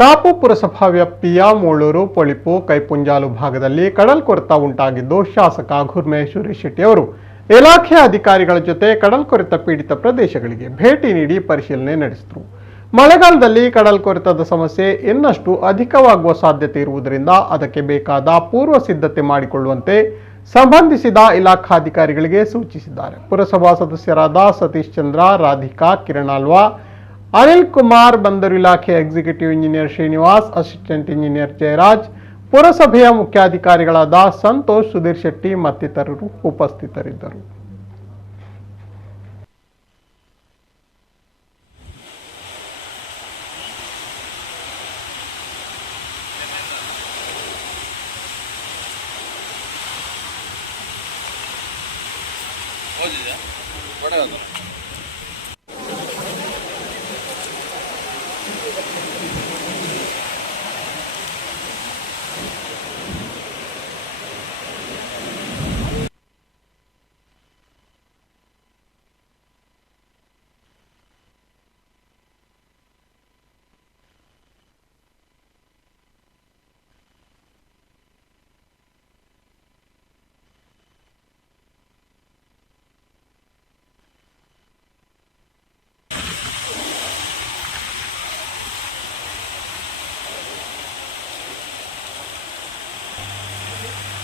ಕಾಪು ಪುರಸಭಾ ವ್ಯಾಪ್ತಿಯ ಮೂಳೂರು, ಪೊಳಿಪು, ಕೈಪುಂಜಾಲು ಭಾಗದಲ್ಲಿ ಕಡಲ್ಕೊರೆತ ಉಂಟಾಗಿದ್ದು, ಶಾಸಕ ಗುರ್ಮೇಶ್ವರಿ ಶೆಟ್ಟಿ ಅವರು ಇಲಾಖೆಯ ಅಧಿಕಾರಿಗಳ ಜೊತೆ ಕಡಲ್ಕೊರೆತ ಪೀಡಿತ ಪ್ರದೇಶಗಳಿಗೆ ಭೇಟಿ ನೀಡಿ ಪರಿಶೀಲನೆ ನಡೆಸಿದರು. ಮಳೆಗಾಲದಲ್ಲಿ ಕಡಲ್ಕೊರೆತದ ಸಮಸ್ಯೆ ಇನ್ನಷ್ಟು ಅಧಿಕವಾಗುವ ಸಾಧ್ಯತೆ ಇರುವುದರಿಂದ ಅದಕ್ಕೆ ಬೇಕಾದ ಪೂರ್ವ ಸಿದ್ಧತೆ ಮಾಡಿಕೊಳ್ಳುವಂತೆ ಸಂಬಂಧಿಸಿದ ಇಲಾಖಾಧಿಕಾರಿಗಳಿಗೆ ಸೂಚಿಸಿದ್ದಾರೆ. ಪುರಸಭಾ ಸದಸ್ಯರಾದ ಸತೀಶ್ ಚಂದ್ರ, ರಾಧಿಕಾ, ಕಿರಣ್ ಆಲ್ವಾ, ಅನಿಲ್ ಕುಮಾರ್, ಬಂದರು ಇಲಾಖೆ executive engineer Srinivas, assistant engineer Jayaraj, ಪುರಸಭೆಯ ಮುಖ್ಯಾಧಿಕಾರಿಗಳಾದ ಸಂತೋಷ್, ಸುಧೀರ್ ಶೆಟ್ಟಿ ಮತ್ತಿತರರು ಉಪಸ್ಥಿತರಿದ್ದರು. बड़े